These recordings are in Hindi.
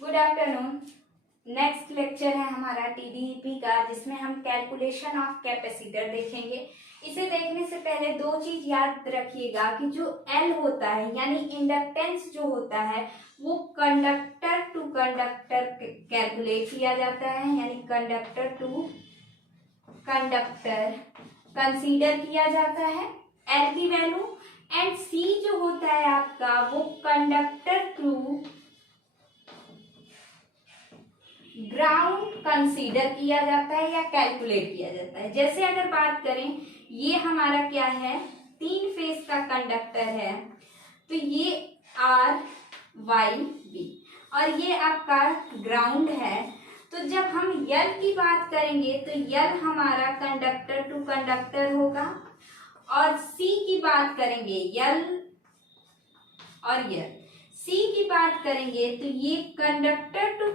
Good afternoon. नेक्स्ट लेक्चर है हमारा टीडीईपी का, जिसमें हम कैलकुलेशन ऑफ कैपेसिटर देखेंगे। इसे देखने से पहले दो चीज याद रखिएगा कि जो एल होता है यानी इंडक्टेंस जो होता है वो कंडक्टर टू कंडक्टर कैलकुलेट किया जाता है, यानी कंडक्टर टू कंडक्टर कंसीडर किया जाता है एल की वैल्यू। एंड सी जो होता है आपका वो कंडक्टर टू ग्राउंड कंसीडर किया जाता है या कैलकुलेट किया जाता है। जैसे अगर बात करें, ये हमारा क्या है, 3 फेज का कंडक्टर है, तो ये आर वाई बी और ये आपका ग्राउंड है। तो जब हम यल की बात करेंगे तो यल हमारा कंडक्टर टू कंडक्टर होगा, और सी की बात करेंगे यल और यल सी की बात करेंगे तो ये कंडक्टर टू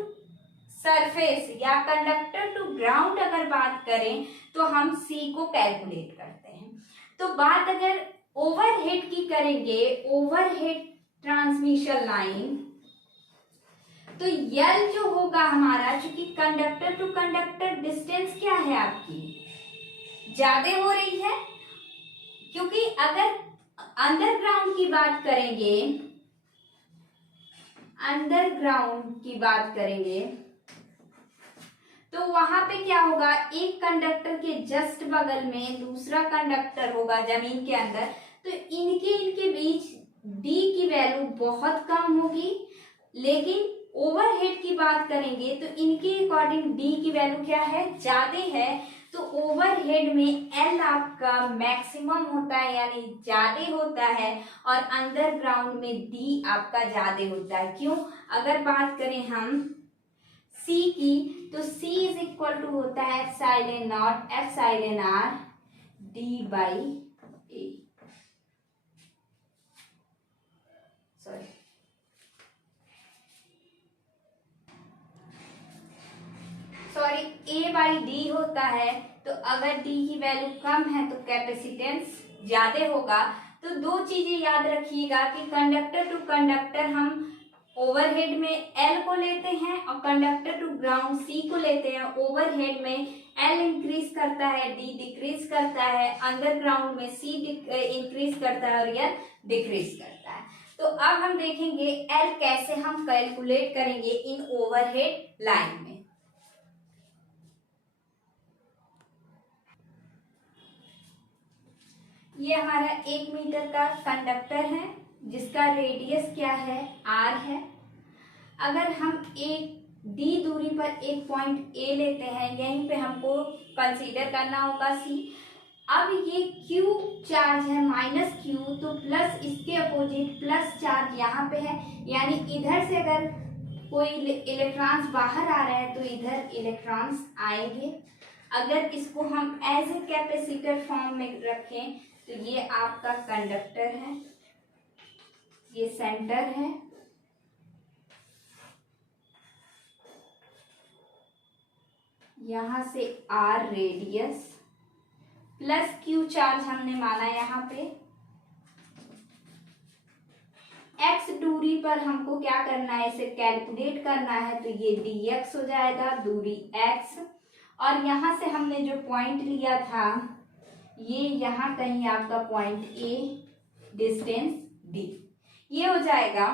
सरफेस या कंडक्टर टू ग्राउंड अगर बात करें तो हम सी को कैलकुलेट करते हैं। तो बात अगर ओवरहेड की करेंगे, ओवरहेड ट्रांसमिशन लाइन, तो यल जो होगा हमारा, चूंकि कंडक्टर टू कंडक्टर डिस्टेंस क्या है आपकी ज्यादा हो रही है, क्योंकि अगर अंडरग्राउंड की बात करेंगे, अंडरग्राउंड की बात करेंगे तो वहां पे क्या होगा, एक कंडक्टर के जस्ट बगल में दूसरा कंडक्टर होगा जमीन के अंदर, तो इनके बीच डी की वैल्यू बहुत कम होगी। लेकिन ओवरहेड की बात करेंगे तो इनके अकॉर्डिंग डी की वैल्यू क्या है, ज्यादा है। तो ओवरहेड में एल आपका मैक्सिमम होता है यानी ज्यादा होता है, और अंडरग्राउंड में डी आपका ज्यादा होता है। क्यों? अगर बात करें हम सी की, तो C इज इक्वल टू होता है epsilon not epsilon R D by A, sorry A by D होता है। तो अगर डी की वैल्यू कम है तो कैपेसिटेंस ज्यादा होगा। तो दो चीजें याद रखिएगा कि कंडक्टर टू कंडक्टर हम ओवरहेड में एल को लेते हैं और कंडक्टर टू ग्राउंड सी को लेते हैं। ओवरहेड में एल इंक्रीज करता है, डी डिक्रीज करता है, अंडरग्राउंड में सी इंक्रीज करता है और एल डिक्रीज करता है। तो अब हम देखेंगे एल कैसे हम कैलकुलेट करेंगे इन ओवरहेड लाइन में। ये हमारा 1 मीटर का कंडक्टर है जिसका रेडियस क्या है, आर है। अगर हम एक डी दूरी पर एक पॉइंट ए लेते हैं, यहीं पे हमको कंसीडर करना होगा सी। अब ये क्यू चार्ज है माइनस क्यू, तो प्लस इसके अपोजिट प्लस चार्ज यहाँ पे है, यानी इधर से अगर कोई इलेक्ट्रॉन्स बाहर आ रहे हैं तो इधर इलेक्ट्रॉन्स आएंगे। अगर इसको हम एज ए कैपेसिटर फॉर्म में रखें तो ये आपका कंडक्टर है, ये सेंटर है, यहां से R radius plus Q charge हमने माना यहाँ पे। एक्स दूरी पर हमको क्या करना है, इसे कैलकुलेट करना है, तो ये dx हो जाएगा, दूरी x। और यहां से हमने जो पॉइंट लिया था ये यहाँ कहीं आपका पॉइंट ए, डिस्टेंस d, ये हो जाएगा।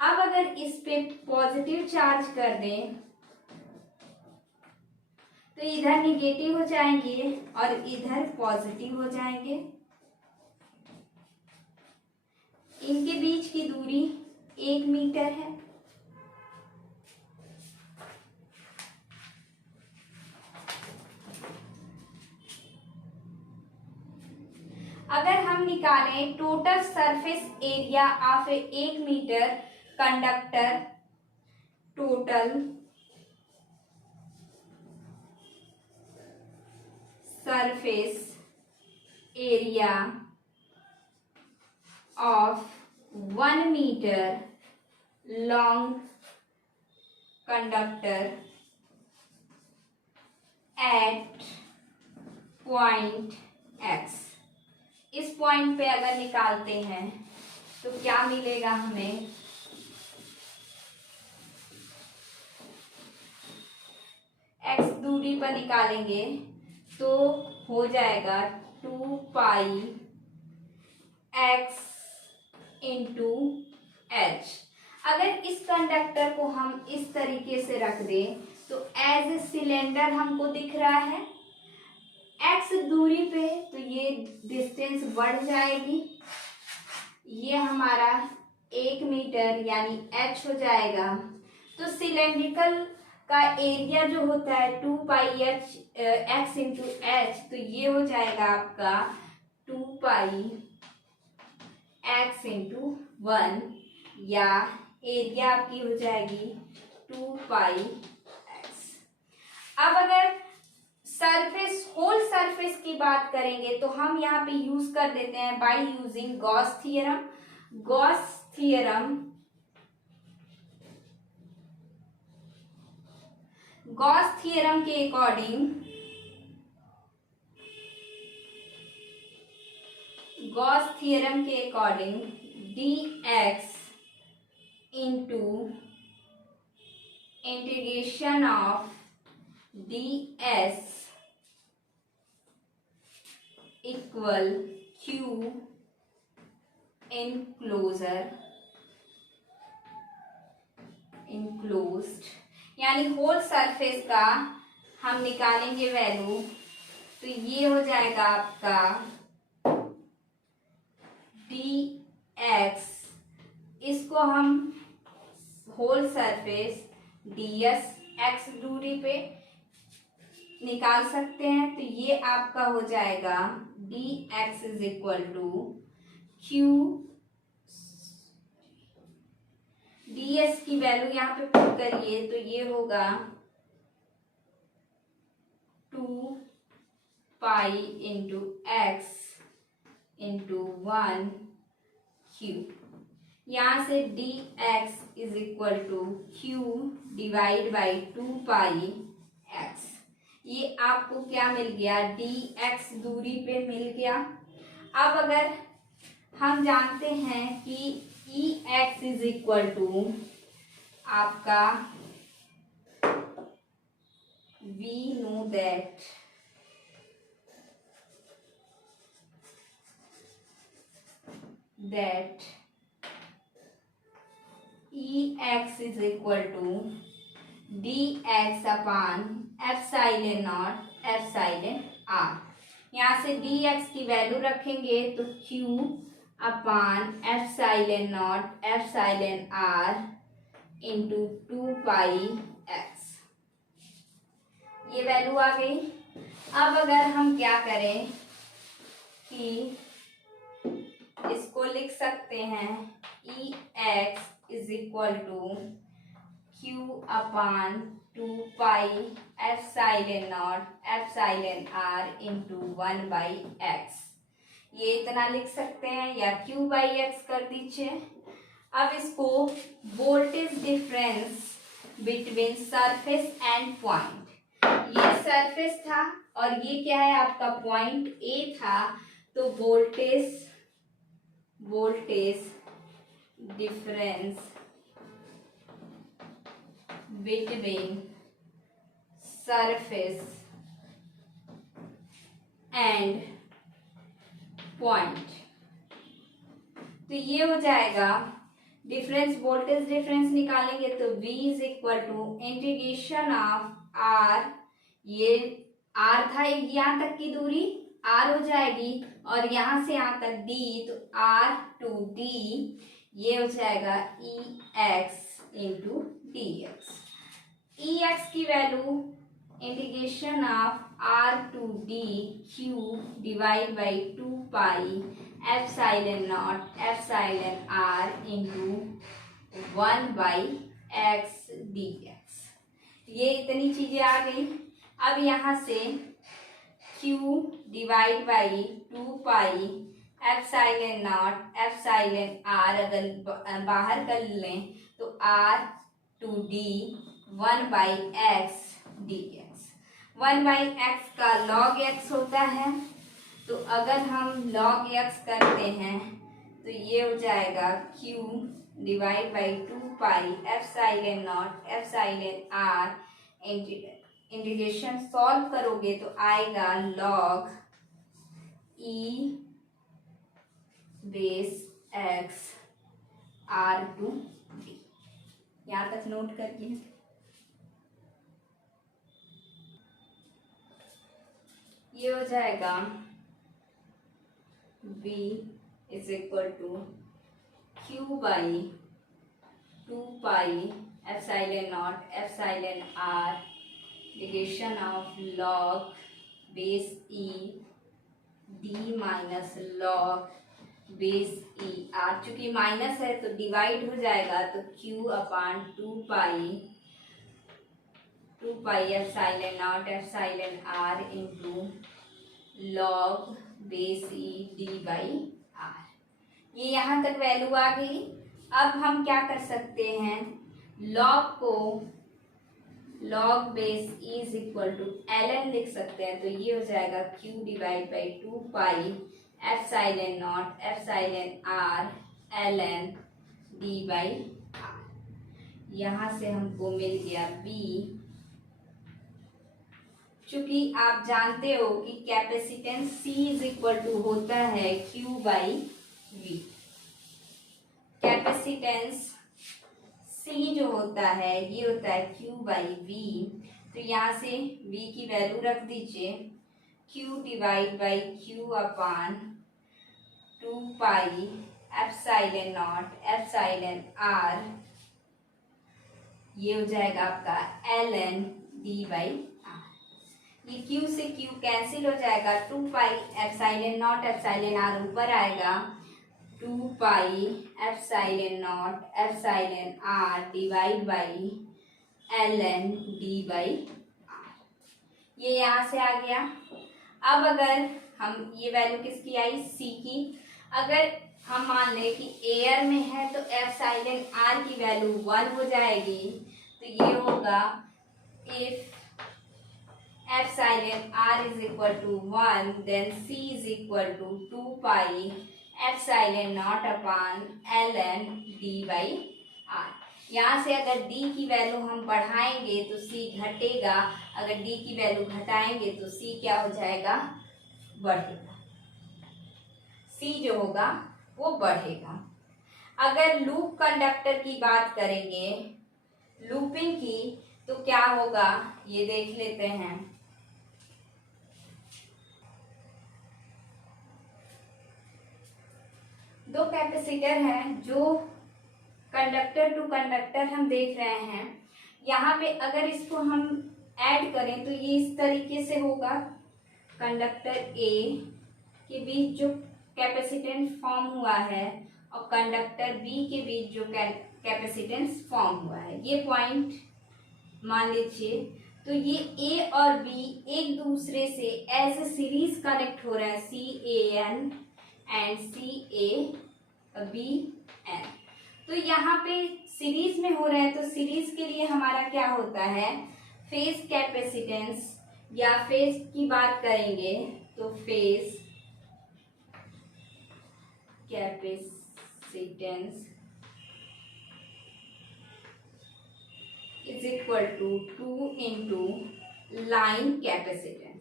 अब अगर इस पे पॉजिटिव चार्ज कर दें तो इधर निगेटिव हो जाएंगे और इधर पॉजिटिव हो जाएंगे। इनके बीच की दूरी 1 मीटर है। अगर हम निकालें total surface area of 1 metre conductor, total surface area of 1 metre long conductor at point X, इस पॉइंट पे अगर निकालते हैं तो क्या मिलेगा हमें, x दूरी पर निकालेंगे तो हो जाएगा 2 पाई x इंटू एच। अगर इस कंडक्टर को हम इस तरीके से रख दें तो एज ए सिलेंडर हमको दिख रहा है x दूरी पे, तो ये डिस्टेंस बढ़ जाएगी, ये हमारा 1 मीटर यानी h हो जाएगा। तो सिलेंड्रिकल का एरिया जो होता है 2 पाई x इंटू एच, तो ये हो जाएगा आपका 2 पाई x इंटू 1, या एरिया आपकी हो जाएगी 2 पाई x। अब अगर सरफेस होल सरफेस की बात करेंगे तो हम यहाँ पे यूज कर देते हैं by using Gauss theorem. Gauss theorem के according dx into integration of ds equal q enclosed, यानी होल सरफेस का हम निकालेंगे वैल्यू, तो ये हो जाएगा आपका dx, इसको हम होल सरफेस ds x दूरी पे निकाल सकते हैं, तो ये आपका हो जाएगा dx is equal to q, ds की वैल्यू यहाँ पे पुट करिए तो ये होगा 2 pi into x into 1 q। यहाँ से dx is equal to q divide by 2 pi x, ये आपको क्या मिल गया, dx दूरी पे मिल गया। अब अगर हम जानते हैं कि Ex इज इक्वल टू आपका we know that Ex is equal to dx upon epsilon not epsilon r। यहाँ से dx की वैल्यू रखेंगे तो q upon epsilon not epsilon r into 2 pi x, ये वैल्यू आ गई। अब अगर हम क्या करें कि इसको लिख सकते हैं Ex is equal to q upon 2 pi epsilon not epsilon r into 1 by x, ये इतना लिख सकते हैं, या q बाई x कर दीजिए। अब इसको voltage difference between surface and point, ये सरफेस था और ये क्या है आपका पॉइंट A था, तो voltage difference between surface and point, तो ये हो जाएगा डिफरेंस, वोल्टेज डिफरेंस निकालेंगे तो V is equal to integration of R, ये R था यहाँ तक की दूरी R हो जाएगी, और यहाँ से यहाँ तक D, तो R टू D, ये हो जाएगा Ex इंटू dx। Ex की value integration of R to D Q divide by 2 pi epsilon not epsilon r into 1 by x dx, ये इतनी चीजें आ गई। अब यहाँ से q divide by 2 pi epsilon not epsilon r अगर बाहर कर लें तो r to d 1 by x dx। 1 by x का log x होता है, तो अगर हम log x करते हैं तो ये हो जाएगा q divide by 2 pi epsilon not epsilon r integration solve करोगे तो आएगा log e base x r to d। यहाँ तक नोट करिए। ये हो जाएगा v is equal to q by 2 pi epsilon not epsilon r integration of log base e d minus log base e r। चूंकि माइनस है तो डिवाइड हो जाएगा, तो q upon 2 pi epsilon not epsilon r into log base e d by r। ये यहाँ तक वैल्यू आ गई। अब हम क्या कर सकते हैं, log को log base e is equal to ln लिख सकते हैं। तो ये हो जाएगा q divide by 2 pi epsilon not epsilon r ln d by r। यहाँ से हमको मिल गया b। चूंकि आप जानते हो कि capacitance C is equal to होता है Q by V। Capacitance C जो होता है ये होता है Q बाई V। तो यहाँ से V की वैल्यू रख दीजिए, Q divide by Q upon 2 pi epsilon not epsilon R। ये हो जाएगा आपका ln d बाई r। ये Q से Q कैंसिल हो जाएगा, 2 pi epsilon not epsilon r ऊपर आएगा, 2 pi epsilon not epsilon r divide by ln d by r। ये यहाँ से आ गया। अब अगर हम ये वैल्यू किसकी आई, C की, अगर हम मान लें कि एयर में है तो एप्सिलॉन r की वैल्यू 1 हो जाएगी। तो ये होगा if epsilon r is equal to 1 then C is equal to 2 pi epsilon not upon ln d by r। यहाँ से अगर d की वैल्यू हम बढ़ाएंगे तो C घटेगा, अगर d की वैल्यू घटाएंगे तो C क्या हो जाएगा, बढ़ेगा। C जो होगा वो बढ़ेगा। अगर लूप कंडक्टर की बात करेंगे, लूपिंग की, तो क्या होगा ये देख लेते हैं। दो कैपेसिटर हैं जो कंडक्टर टू कंडक्टर हम देख रहे हैं। यहाँ पे अगर इसको हम ऐड करें तो ये इस तरीके से होगा। कंडक्टर ए के बीच जो कैपेसिटेंस फॉर्म हुआ है और कंडक्टर बी के बीच जो कैपेसिटेंस फॉर्म हुआ है, ये पॉइंट मान लीजिए। तो ये ए और बी एक दूसरे से एज ए सीरीज कनेक्ट हो रहे हैं, CAN एंड CABN। तो यहाँ पे सीरीज में हो रहे हैं, तो सीरीज के लिए हमारा क्या होता है, फेज कैपेसिटेंस, या फेज की बात करेंगे तो phase capacitance is equal to 2 into line capacitance.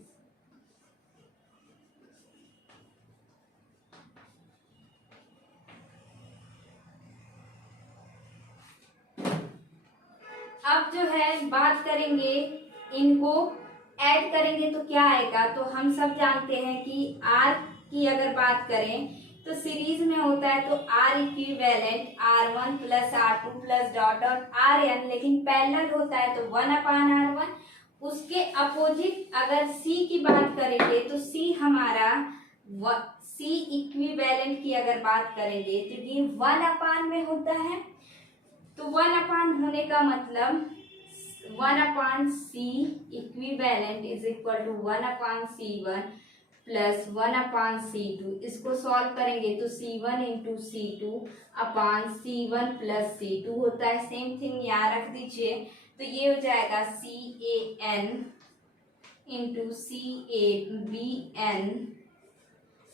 अब जो है बात करेंगे, इनको ऐड करेंगे तो क्या आएगा। तो हम सब जानते हैं कि R की अगर बात करें तो सीरीज में होता है तो R equivalent R1 plus R2 plus dot dot RN, लेकिन पैरेलल होता है तो 1 अपान R1। उसके अपोजिट अगर C की बात करेंगे तो C हमारा C इक्विवेलेंट की अगर बात करेंगे तो ये 1 अपान में होता है। तो 1 अपान होने का मतलब 1 upon C equivalent is equal to 1 upon C1 plus 1 upon C2। इसको सॉल्व करेंगे तो C1 इंटू C2 अपान C1 प्लस C2 होता है। सेम थिंग यहाँ रख दीजिए, तो ये हो जाएगा CAN into CABN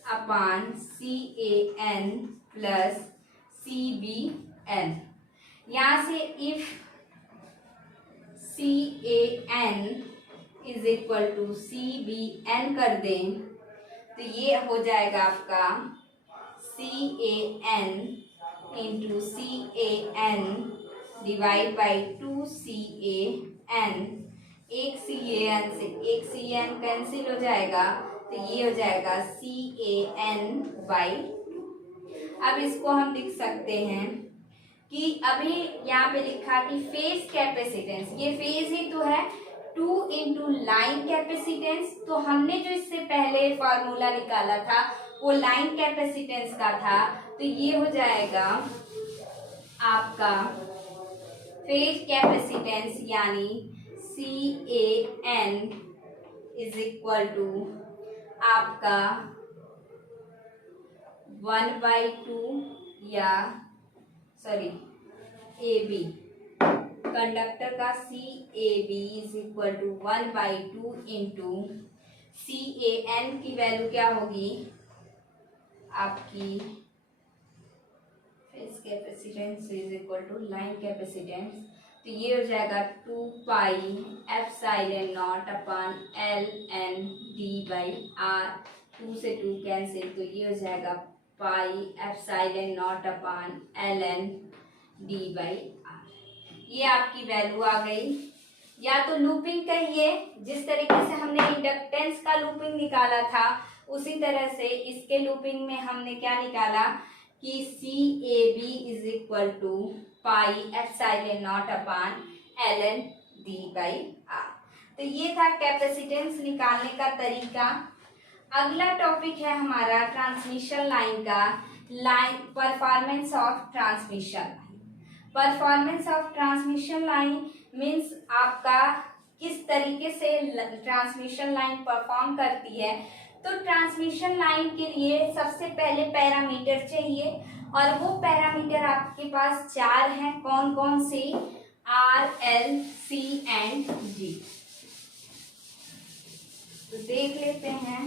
upon CAN plus CBN। यहाँ से if CAN is equal to C B N कर दें तो ये हो जाएगा आपका C A N into C A N divide by 2CAN। एक CAN से एक CAN कैंसिल हो जाएगा तो ये हो जाएगा CAN/2। अब इसको हम लिख सकते हैं कि अभी यहाँ पे लिखा कि फेज कैपेसिटेंस, ये फेज ही तो है, 2 इंटू लाइन कैपेसिटेंस। तो हमने जो इससे पहले फॉर्मूला निकाला था वो लाइन कैपेसिटेंस का था, तो ये हो जाएगा आपका फेज कैपेसिटेंस यानी CAN इज इक्वल टू आपका 1/2 या सॉरी AB, कंडक्टर का CAB is equal to 1/2 into CAN की वैल्यू क्या होगी आपकी phase capacitance is equal to line capacitance, तो ये हो जाएगा 2 π ε0/LN/d/r। 2 से 2 कैंसिल तो ये हो जाएगा π ε0/LN/d/r। ये आपकी वैल्यू आ गई। या तो लूपिंग कहिए, जिस तरीके से हमने इंडक्टेंस का लूपिंग निकाला था उसी तरह से इसके लूपिंग में हमने क्या निकाला कि CAB is equal to π ε0/LN/d/r। तो ये था कैपेसिटेंस निकालने का तरीका। अगला टॉपिक है हमारा ट्रांसमिशन लाइन का, line performance of transmission line. Performance of transmission line means आपका किस तरीके से ट्रांसमिशन लाइन परफॉर्म करती है। तो ट्रांसमिशन लाइन के लिए सबसे पहले पैरामीटर चाहिए और वो पैरामीटर आपके पास 4 हैं। कौन कौन से? R, L, C and G। तो देख लेते हैं।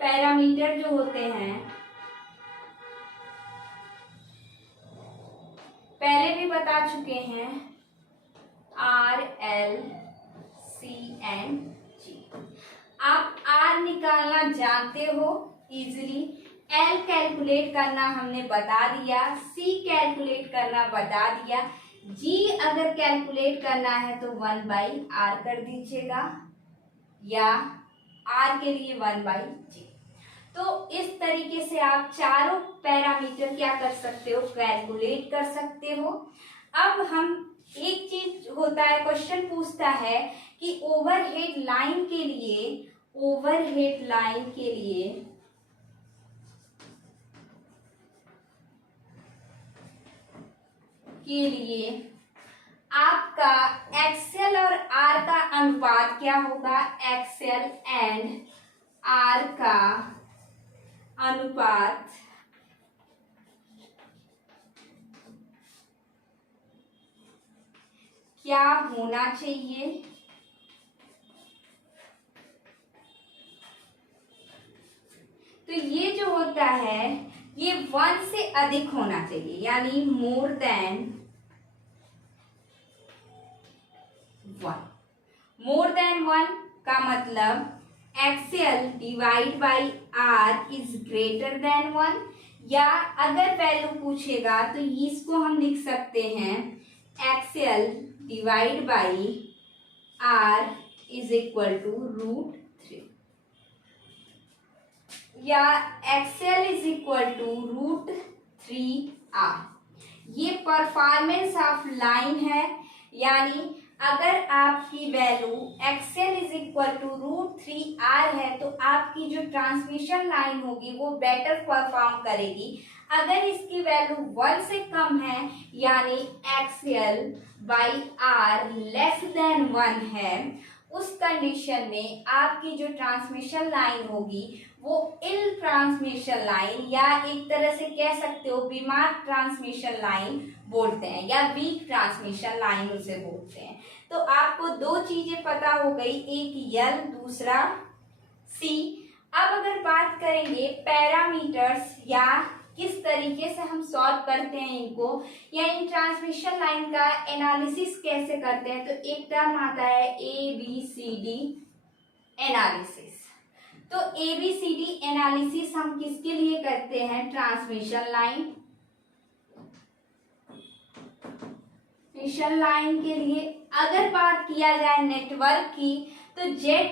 पैरामीटर जो होते हैं पहले भी बता चुके हैं, R, L, C and G। आप R निकालना जानते हो इजीली, L कैलकुलेट करना हमने बता दिया, C कैलकुलेट करना बता दिया, G अगर कैलकुलेट करना है तो 1/R कर दीजिएगा या R के लिए 1/G। तो इस तरीके से आप चारों पैरामीटर क्या कर सकते हो, कैलकुलेट कर सकते हो। अब हम एक चीज होता है, क्वेश्चन पूछता है कि ओवरहेड लाइन के लिए, ओवरहेड लाइन के लिए आपका एक्सएल और आर का अनुपात क्या होगा? एक्सएल एंड आर का अनुपात क्या होना चाहिए? तो ये जो होता है ये 1 से अधिक होना चाहिए, यानी मोर देन 1। मोर देन 1 का मतलब XL divide by R is greater than 1, या अगर वैल्यू पूछेगा तो इसको हम लिख सकते हैं XL divide by R is equal to √3, या XL is equal to √3r। ये परफॉर्मेंस ऑफ लाइन है, यानी अगर आपकी value XL is equal to √3r है तो आपकी जो ट्रांसमिशन लाइन होगी वो बेटर परफॉर्म करेगी। अगर इसकी वैल्यू 1 से कम है यानी XL by R less than 1 है, उस कंडीशन में आपकी जो ट्रांसमिशन लाइन होगी वो इल ट्रांसमिशन लाइन, या एक तरह से कह सकते हो बीमार ट्रांसमिशन लाइन बोलते हैं, या वीक ट्रांसमिशन लाइन उसे बोलते हैं। तो आपको 2 चीजें पता हो गई, एक एल दूसरा सी। अब अगर बात करेंगे पैरामीटर्स या किस तरीके से हम सॉल्व करते हैं इनको, या इन ट्रांसमिशन लाइन का एनालिसिस कैसे करते हैं, तो एक टर्म आता है ABCD एनालिसिस। तो ABCD एनालिसिस हम किसके लिए करते हैं, ट्रांसमिशन लाइन के लिए। अगर बात किया जाए नेटवर्क की, तो जेड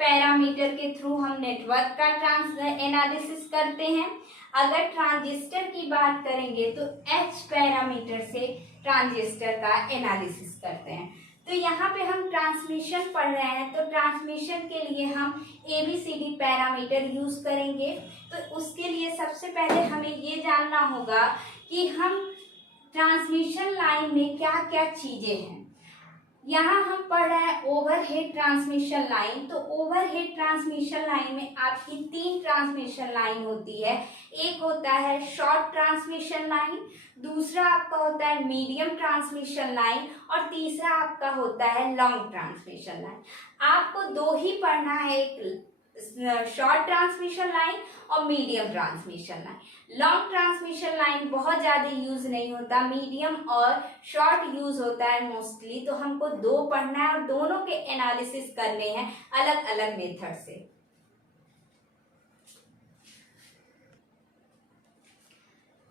पैरामीटर के थ्रू हम नेटवर्क का एनालिसिस करते हैं। अगर ट्रांजिस्टर की बात करेंगे तो एच पैरामीटर से ट्रांजिस्टर का एनालिसिस करते हैं। तो यहाँ पे हम ट्रांसमिशन पढ़ रहे हैं, तो ट्रांसमिशन के लिए हम ABCD पैरामीटर यूज करेंगे। तो उसके लिए सबसे पहले हमें ये जानना होगा कि हम ट्रांसमिशन लाइन में क्या क्या चीजें हैं। यहाँ हम पढ़ रहे हैं ओवरहेड ट्रांसमिशन लाइन। तो ओवरहेड ट्रांसमिशन लाइन में आपकी 3 ट्रांसमिशन लाइन होती है। एक होता है शॉर्ट ट्रांसमिशन लाइन, दूसरा आपका होता है मीडियम ट्रांसमिशन लाइन, और तीसरा आपका होता है लॉन्ग ट्रांसमिशन लाइन। आपको 2 ही पढ़ना है, एक शॉर्ट ट्रांसमिशन लाइन और medium transmission line. Long transmission line बहुत ज्यादा यूज नहीं होता, मीडियम और शॉर्ट यूज होता है मोस्टली। तो हमको 2 पढ़ना है और दोनों के एनालिसिस करने हैं अलग अलग मेथड से।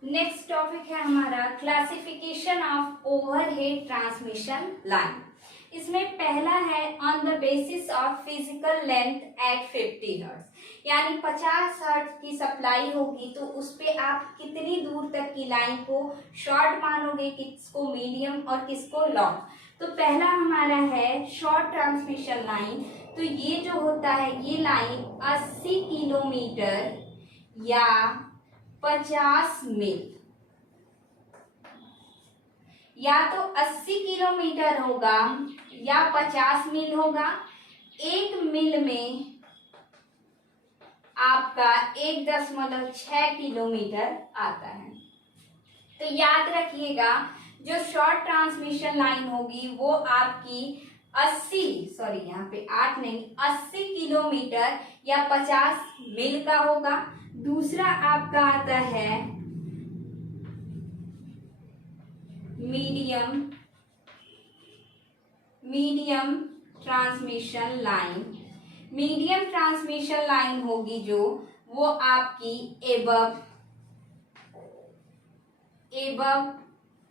नेक्स्ट टॉपिक है हमारा classification of overhead transmission line. इसमें पहला है on the basis of physical length at 50 hertz, यानी 50 हर्ट्ज की सप्लाई होगी तो उस पे आप कितनी दूर तक की लाइन को शॉर्ट मानोगे, किसको मीडियम और किसको लॉन्ग। तो पहला हमारा है शॉर्ट ट्रांसमिशन लाइन। तो ये जो होता है, ये लाइन 80 किलोमीटर या 50 मील, या तो 80 किलोमीटर होगा या 50 मील होगा। 1 मील में आपका 1.6 किलोमीटर आता है। तो याद रखिएगा, जो शॉर्ट ट्रांसमिशन लाइन होगी वो आपकी 80 किलोमीटर या 50 मील का होगा। दूसरा आपका आता है medium transmission line. Medium transmission line होगी जो, वो आपकी above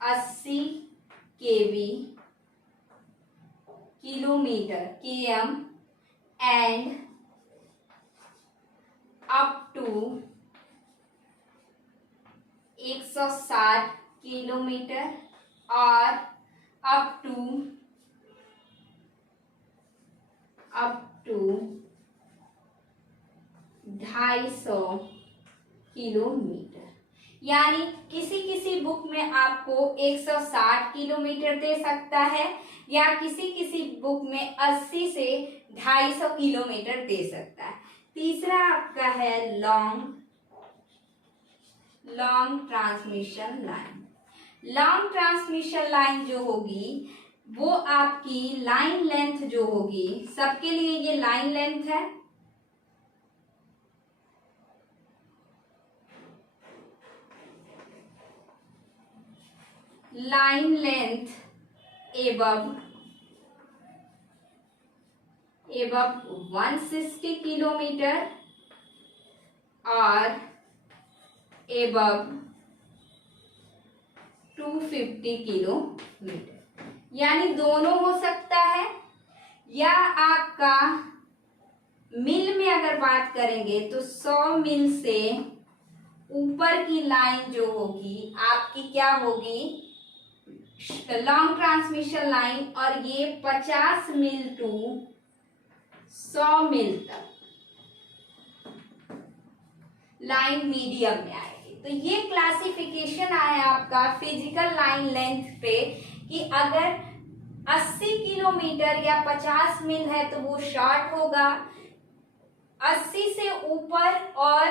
80 kV kilometre km and up to 160 kilometre और अप टू 250 किलोमीटर। यानी किसी किसी बुक में आपको 160 किलोमीटर दे सकता है, या किसी किसी बुक में 80 से 250 किलोमीटर दे सकता है। तीसरा आपका है long transmission line. Long transmission line जो होगी वो आपकी लाइन लेंथ जो होगी, सबके लिए ये लाइन लेंथ है, लाइन लेंथ एबव 160 किलोमीटर और एबव 250 किलोमीटर। यानी दोनों हो सकता है, या आपका मील में अगर बात करेंगे तो 100 मील से ऊपर की लाइन जो होगी आपकी क्या होगी, लॉन्ग ट्रांसमिशन लाइन, और ये 50 मील टू 100 मील तक लाइन मीडियम में आएगी। तो ये क्लासिफिकेशन आया आपका फिजिकल लाइन लेंथ पे, कि अगर 80 किलोमीटर या 50 मील है तो वो शॉर्ट होगा, 80 से ऊपर और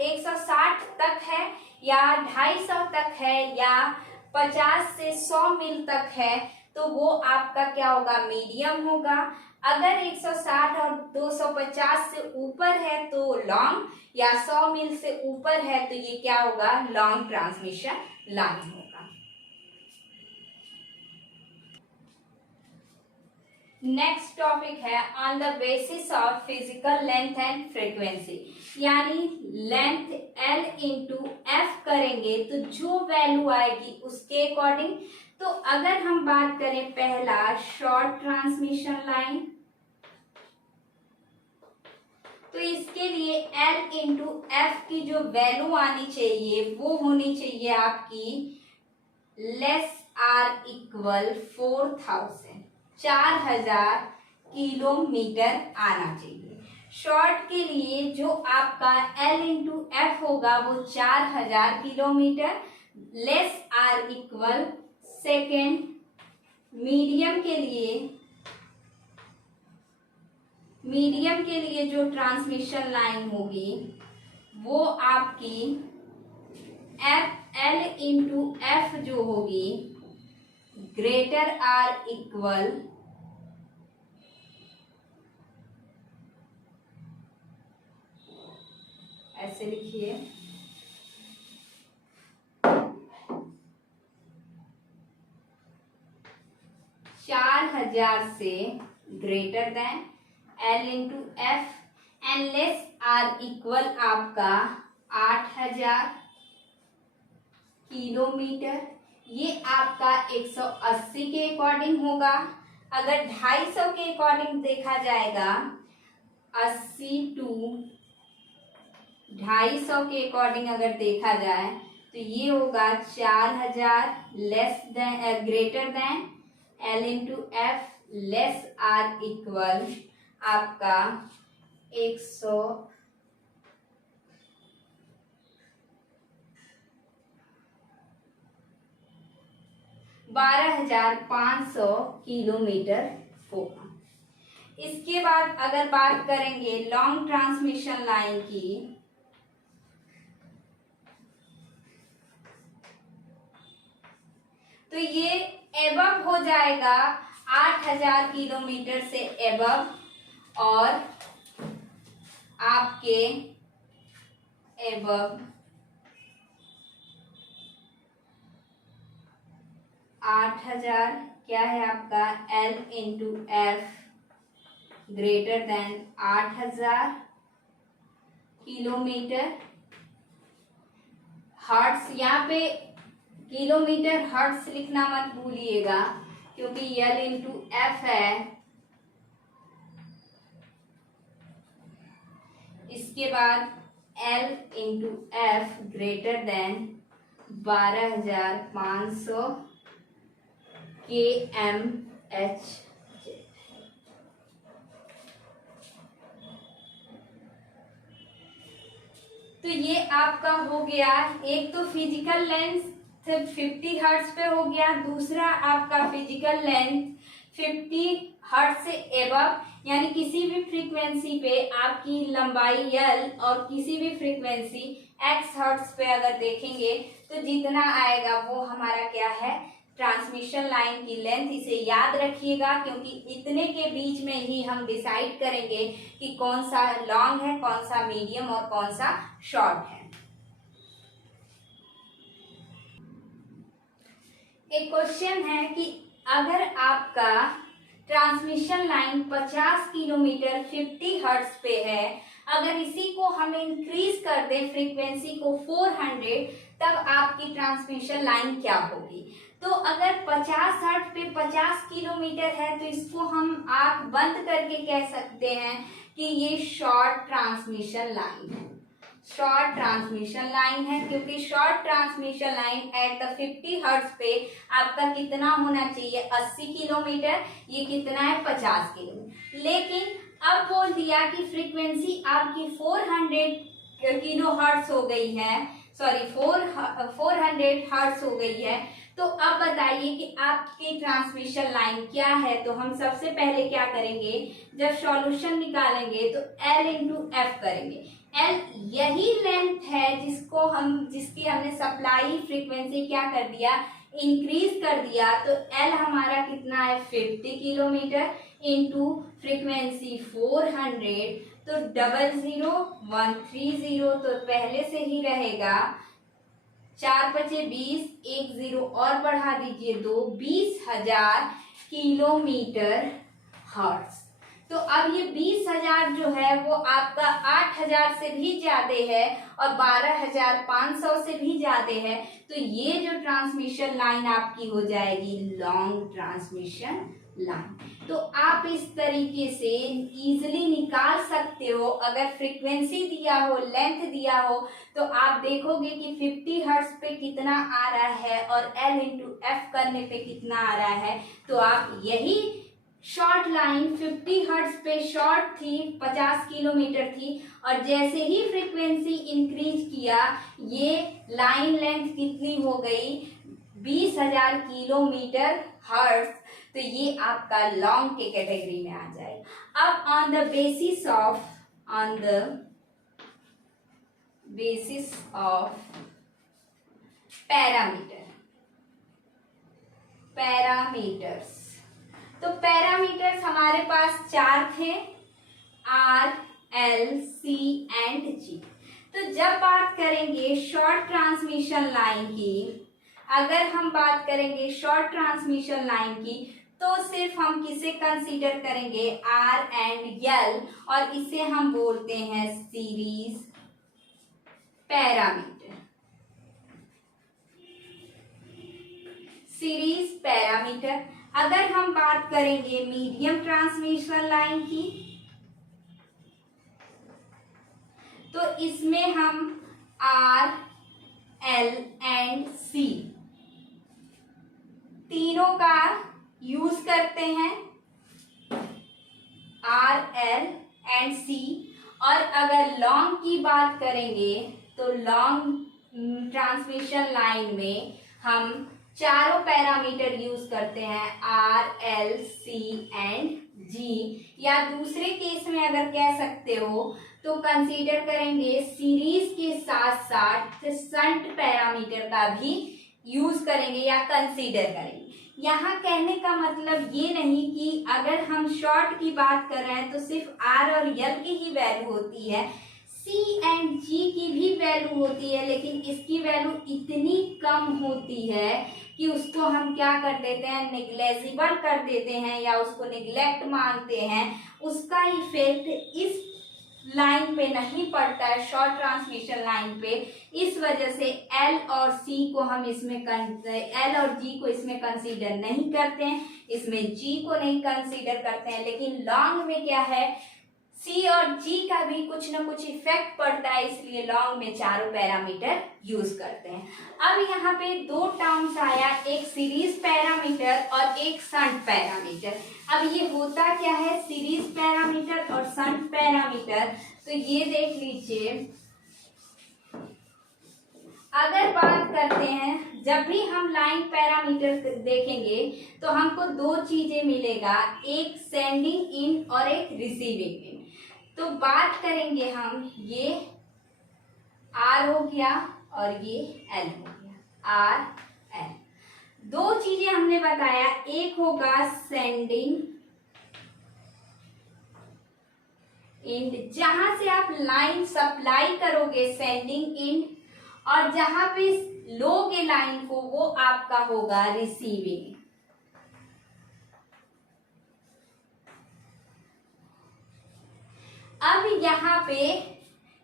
160 तक है, या 250 तक है, या 50 से 100 मील तक है, तो वो आपका क्या होगा, मीडियम होगा। अगर 160 और 200 250 से ऊपर है तो लॉन्ग, या 100 मील से ऊपर है तो ये क्या होगा, लॉन्ग ट्रांसमिशन लाइन होगा। नेक्स्ट टॉपिक है on the basis of physical length and frequency, यानी लेंथ L इंटू एफ करेंगे तो जो वैल्यू आएगी उसके अकॉर्डिंग। तो अगर हम बात करें पहला शॉर्ट ट्रांसमिशन लाइन, तो इसके लिए L इंटू एफ की जो वैल्यू आनी चाहिए वो होनी चाहिए आपकी लेस आर इक्वल 4000 किलोमीटर आना चाहिए। शॉर्ट के लिए जो आपका L इंटू एफ होगा वो 4000 kilometre, less or equal second. Medium के लिए जो ट्रांसमिशन लाइन होगी वो आपकी L इंटू एफ जो होगी ग्रेटर आर इक्वल ऐसे लिखिए 4000 से greater than L into F and less or equal आपका 8000 किलोमीटर। ये आपका 180 के अकॉर्डिंग होगा। अगर 250 के अकॉर्डिंग देखा जाएगा, 80 टू 250 के अकॉर्डिंग अगर देखा जाए तो ये होगा 4000 less than greater than L into F less or equal आपका 12,500 किलोमीटर होगा। इसके बाद अगर बात करेंगे लॉन्ग ट्रांसमिशन लाइन की, तो ये एबव हो जाएगा 8000 किलोमीटर से एबव, और आपके एबव 8000 क्या है आपका L into F greater than 8000 kilometre. Hertz, यहाँ पे किलोमीटर हर्ट्स लिखना मत भूलिएगा क्योंकि L इंटू एफ है। इसके बाद L into F greater then 12,500 kmh। तो ये आपका हो गया, एक तो फिजिकल लेंथ 50 हर्ट्ज पे हो गया, दूसरा आपका फिजिकल लेंथ 50 हर्ट्ज से एबव, यानी किसी भी फ्रीक्वेंसी पे आपकी लंबाई L और किसी भी फ्रीक्वेंसी x हर्ट्ज पे अगर देखेंगे तो जितना आएगा वो हमारा क्या है, ट्रांसमिशन लाइन की लेंथ। इसे याद रखिएगा क्योंकि इतने के बीच में ही हम डिसाइड करेंगे कि कौन सा लॉन्ग है, कौन सा मीडियम और कौन सा शॉर्ट है। एक क्वेश्चन है कि अगर आपका ट्रांसमिशन लाइन 50 किलोमीटर 50 हर्ट्ज पे है, अगर इसी को हम इंक्रीज कर दें फ्रीक्वेंसी को 400, तब आपकी ट्रांसमिशन लाइन क्या होगी। तो अगर 50 हर्ट्ज पे 50 किलोमीटर है तो इसको हम आंख बंद करके कह सकते हैं कि ये शॉर्ट ट्रांसमिशन लाइन है। शॉर्ट ट्रांसमिशन लाइन है क्योंकि short transmission line at the 50 hertz पे आपका कितना होना चाहिए, 80 किलोमीटर, ये कितना है 50 किलोमीटर। लेकिन अब बोल दिया कि फ्रीक्वेंसी आपकी 400 किलो हर्ट्ज हो गई है, सॉरी 400 हर्ट्ज हो गई है। तो अब बताइए कि आपकी ट्रांसमिशन लाइन क्या है। तो हम सबसे पहले क्या करेंगे, जब सॉल्यूशन निकालेंगे तो L इंटू एफ करेंगे। L यही लेंथ है जिसकी हमने सप्लाई फ्रीक्वेंसी क्या कर दिया, इंक्रीज कर दिया तो एल हमारा कितना है 50 किलोमीटर इंटू फ्रीक्वेंसी 400, तो 00130 तो पहले से ही रहेगा 4×5 = 20, एक जीरो और बढ़ा दीजिए 2, 20,000 किलोमीटर हर्ट्ज। तो अब ये 20,000 जो है वो आपका 8,000 से भी ज्यादा है और 12,500 से भी ज्यादा है। तो ये जो ट्रांसमिशन लाइन आपकी हो जाएगी लॉन्ग ट्रांसमिशन लाइन। तो आप इस तरीके से इजीली निकाल सकते हो। अगर फ्रीक्वेंसी दिया हो, लेंथ दिया हो, तो आप देखोगे कि 50 हर्ट्ज पे कितना आ रहा है और L इंटू एफ करने पे कितना आ रहा है। तो आप यही शॉर्ट लाइन 50 हर्ट्ज पे शॉर्ट थी, 50 किलोमीटर थी, और जैसे ही फ्रीक्वेंसी इंक्रीज किया ये लाइन लेंथ कितनी हो गई 20,000 किलोमीटर हर्ट्ज। तो ये आपका लॉन्ग के कैटेगरी में आ जाएगा। अब on the basis of parameters, तो पैरामीटर्स हमारे पास 4 थे, R, L, C and G। तो जब बात करेंगे शॉर्ट ट्रांसमिशन लाइन की, अगर हम बात करेंगे शॉर्ट ट्रांसमिशन लाइन की, तो सिर्फ हम किसे कंसीडर करेंगे R एंड L, और इसे हम बोलते हैं सीरीज पैरामीटर। अगर हम बात करेंगे मीडियम ट्रांसमिशन लाइन की, तो इसमें हम R, L एंड C तीनों का यूज करते हैं, R, L एंड C। और अगर लॉन्ग की बात करेंगे तो लॉन्ग ट्रांसमिशन लाइन में हम चारों पैरामीटर यूज करते हैं, R, L, C and G। या दूसरे केस में अगर कह सकते हो तो कंसीडर करेंगे सीरीज के साथ साथ शंट पैरामीटर का भी यूज करेंगे या कंसीडर करेंगे। यहाँ कहने का मतलब ये नहीं कि अगर हम शॉर्ट की बात कर रहे हैं तो सिर्फ R और L की ही वैल्यू होती है, C एंड G की भी वैल्यू होती है, लेकिन इसकी वैल्यू इतनी कम होती है कि उसको हम क्या कर देते हैं, नेग्लेजिबल कर देते हैं या उसको नेग्लेक्ट मानते हैं। उसका इफेक्ट इस लाइन पे नहीं पड़ता है, शॉर्ट ट्रांसमिशन लाइन पे। इस वजह से L और G को इसमें कंसीडर नहीं करते हैं, इसमें G को नहीं कंसीडर करते हैं। लेकिन लॉन्ग में क्या है, C और G का भी कुछ ना कुछ इफेक्ट पड़ता है, इसलिए लॉन्ग में चारों पैरामीटर यूज करते हैं। अब यहाँ पे दो टर्म्स आया, एक सीरीज पैरामीटर और एक शंट पैरामीटर। अब ये होता क्या है सीरीज पैरामीटर और शंट पैरामीटर, तो ये देख लीजिए। अगर बात करते हैं, जब भी हम लाइन पैरामीटर देखेंगे तो हमको दो चीजें मिलेगा, एक सेंडिंग इन और एक रिसीविंग इन। तो बात करेंगे हम, ये R हो गया और ये L हो गया, R, L। दो चीजें हमने बताया, एक होगा सेंडिंग इन, जहां से आप लाइन सप्लाई करोगे सेंडिंग इन, और जहां पे लोगे लाइन को वो आपका होगा रिसीविंग। अब यहाँ पे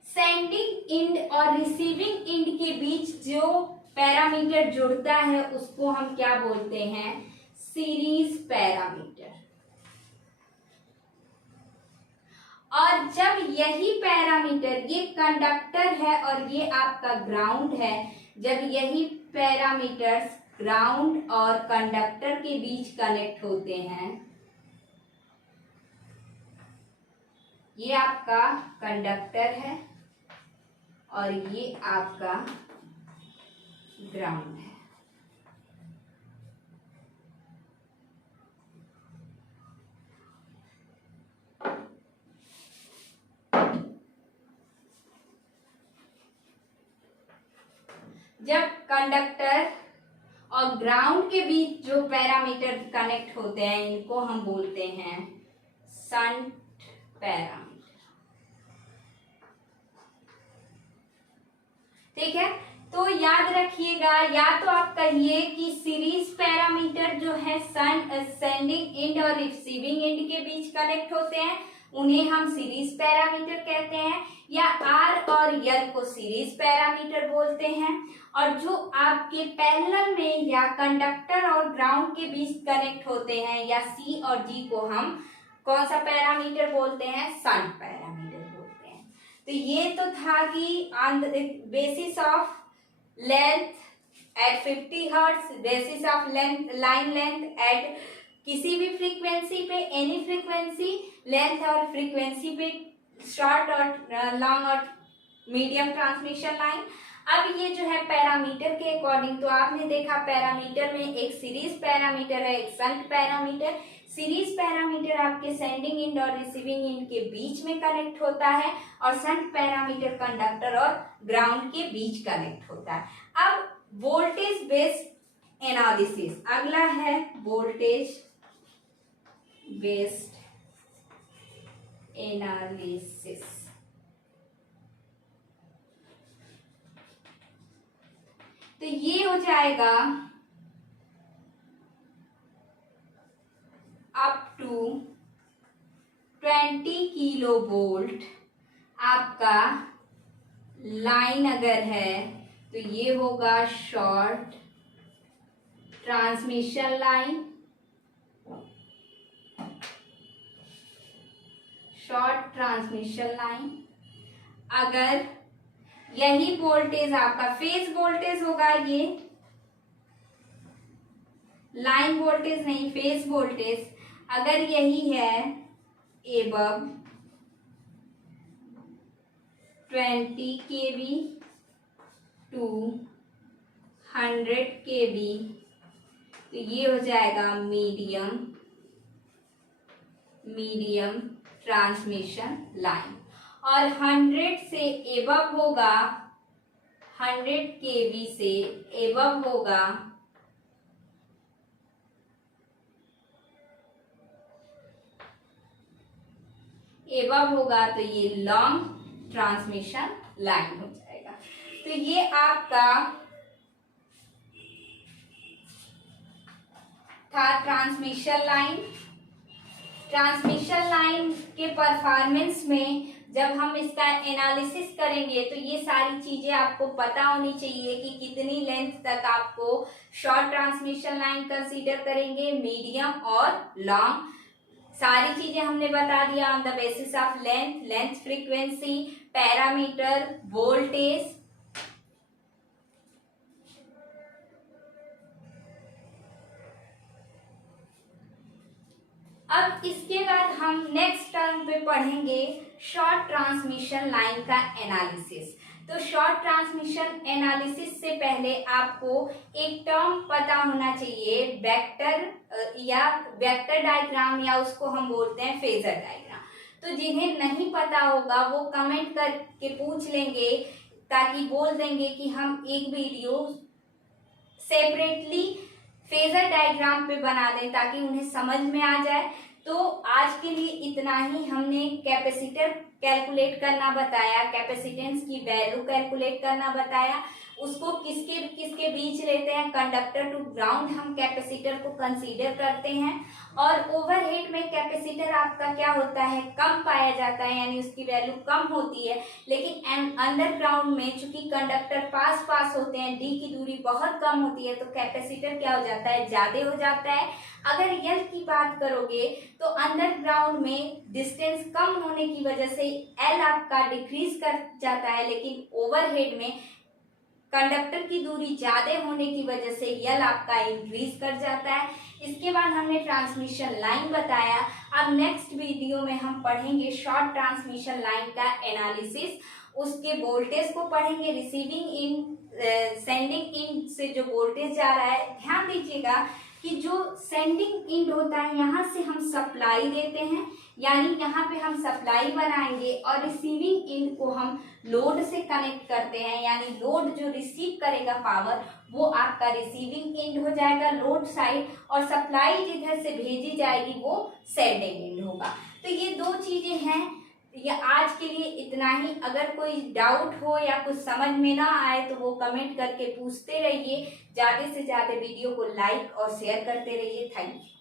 सेंडिंग इंड और रिसीविंग इंड के बीच जो पैरामीटर जुड़ता है उसको हम क्या बोलते हैं, सीरीज पैरामीटर। और जब यही पैरामीटर, ये कंडक्टर है और ये आपका ग्राउंड है, जब यही पैरामीटर्स ग्राउंड और कंडक्टर के बीच कनेक्ट होते हैं, ये आपका कंडक्टर है और ये आपका ग्राउंड है। जब कंडक्टर और ग्राउंड के बीच जो पैरामीटर कनेक्ट होते हैं इनको हम बोलते हैं शंट पैरामीटर। ठीक है, तो याद रखिएगा, या तो आप कहिए कि सीरीज पैरामीटर जो है सेंडिंग एंड और रिसीविंग एंड के बीच कनेक्ट होते हैं उन्हें हम सीरीज पैरामीटर कहते हैं, या आर और यल को सीरीज पैरामीटर बोलते हैं, और जो आपके पैरेलल में या कंडक्टर और ग्राउंड के बीच कनेक्ट होते हैं या सी और जी को हम कौन सा पैरामीटर बोलते हैं, शंट पैरामीटर बोलते हैं। तो ये तो था कि on the basis of length at 50 hertz, basis of length line length at किसी भी फ्रीक्वेंसी पे, एनी फ्रीक्वेंसी, लेंथ और फ्रीक्वेंसी पे, शॉर्ट और लॉन्ग और मीडियम ट्रांसमिशन लाइन। अब ये जो है पैरामीटर के अकॉर्डिंग, तो आपने देखा पैरामीटर में एक सीरीज पैरामीटर है, एक शंट पैरामीटर। सीरीज पैरामीटर आपके सेंडिंग एंड और रिसीविंग एंड के बीच में कनेक्ट होता है, और शंट पैरामीटर कंडक्टर और ग्राउंड के बीच कनेक्ट होता है। अब वोल्टेज बेस्ड एनालिसिस अगला है, वोल्टेज बेस्ड एनालिसिस। तो ये हो जाएगा अप टू 20 किलो वोल्ट आपका लाइन अगर है तो ये होगा short transmission line, short transmission line. अगर यही वोल्टेज आपका फेज वोल्टेज होगा, ये लाइन वोल्टेज नहीं, फेज वोल्टेज अगर यही है एबव 20 kV टू 100 kV, तो ये हो जाएगा मीडियम ट्रांसमिशन लाइन। और 100 से एबव होगा, 100 kV से एबव होगा तो ये लॉन्ग ट्रांसमिशन लाइन हो जाएगा। तो ये आपका था ट्रांसमिशन लाइन। ट्रांसमिशन लाइन के परफॉर्मेंस में जब हम इसका एनालिसिस करेंगे तो ये सारी चीजें आपको पता होनी चाहिए कि कितनी लेंथ तक आपको शॉर्ट ट्रांसमिशन लाइन कंसीडर करेंगे, मीडियम और लॉन्ग। सारी चीजें हमने बता दिया on the basis of length frequency, parameter, voltage. अब इसके बाद हम नेक्स्ट टर्म पे पढ़ेंगे शॉर्ट ट्रांसमिशन लाइन का एनालिसिस। तो शॉर्ट ट्रांसमिशन एनालिसिस से पहले आपको एक टर्म पता होना चाहिए, वेक्टर डायग्राम, या उसको हम बोलते हैं फेजर डायग्राम। तो जिन्हें नहीं पता होगा वो कमेंट करके पूछ लेंगे, ताकि बोल देंगे कि हम एक वीडियो सेपरेटली फेजर डायग्राम पे बना दें ताकि उन्हें समझ में आ जाए। तो आज के लिए इतना ही। हमने कैपेसिटर कैलकुलेट करना बताया, कैपेसिटेंस की वैल्यू कैलकुलेट करना बताया, उसको किसके किसके बीच लेते हैं, कंडक्टर टू ग्राउंड हम कैपेसिटर को कंसीडर करते हैं। और ओवरहेड में कैपेसिटर आपका क्या होता है, कम पाया जाता है, यानी उसकी वैल्यू कम होती है। लेकिन अंडरग्राउंड में चूंकि कंडक्टर पास पास होते हैं, डी की दूरी बहुत कम होती है, तो कैपेसिटर क्या हो जाता है, ज्यादा हो जाता है। अगर यल की बात करोगे तो अंडरग्राउंड में डिस्टेंस कम होने की वजह से एल आपका डिक्रीज कर जाता है, लेकिन ओवरहेड में कंडक्टर की दूरी ज्यादा होने की वजह से यल आपका इंक्रीज कर जाता है। इसके बाद हमने ट्रांसमिशन लाइन बताया। अब नेक्स्ट वीडियो में हम पढ़ेंगे शॉर्ट ट्रांसमिशन लाइन का एनालिसिस, उसके वोल्टेज को पढ़ेंगे, रिसीविंग इन सेंडिंग इन से जो वोल्टेज जा रहा है। ध्यान दीजिएगा कि जो सेंडिंग इंड होता है यहाँ से हम सप्लाई देते हैं, यानी यहाँ पे हम सप्लाई बनाएंगे और रिसीविंग एंड को हम लोड से कनेक्ट करते हैं, यानी लोड जो रिसीव करेगा पावर वो आपका रिसीविंग एंड हो जाएगा लोड साइड, और सप्लाई जिधर से भेजी जाएगी वो सेंडिंग एंड होगा। तो ये दो चीजें हैं। ये आज के लिए इतना ही। अगर कोई डाउट हो या कुछ समझ में ना आए तो वो कमेंट करके पूछते रहिए। ज़्यादा से ज़्यादा वीडियो को लाइक और शेयर करते रहिए। Thank you.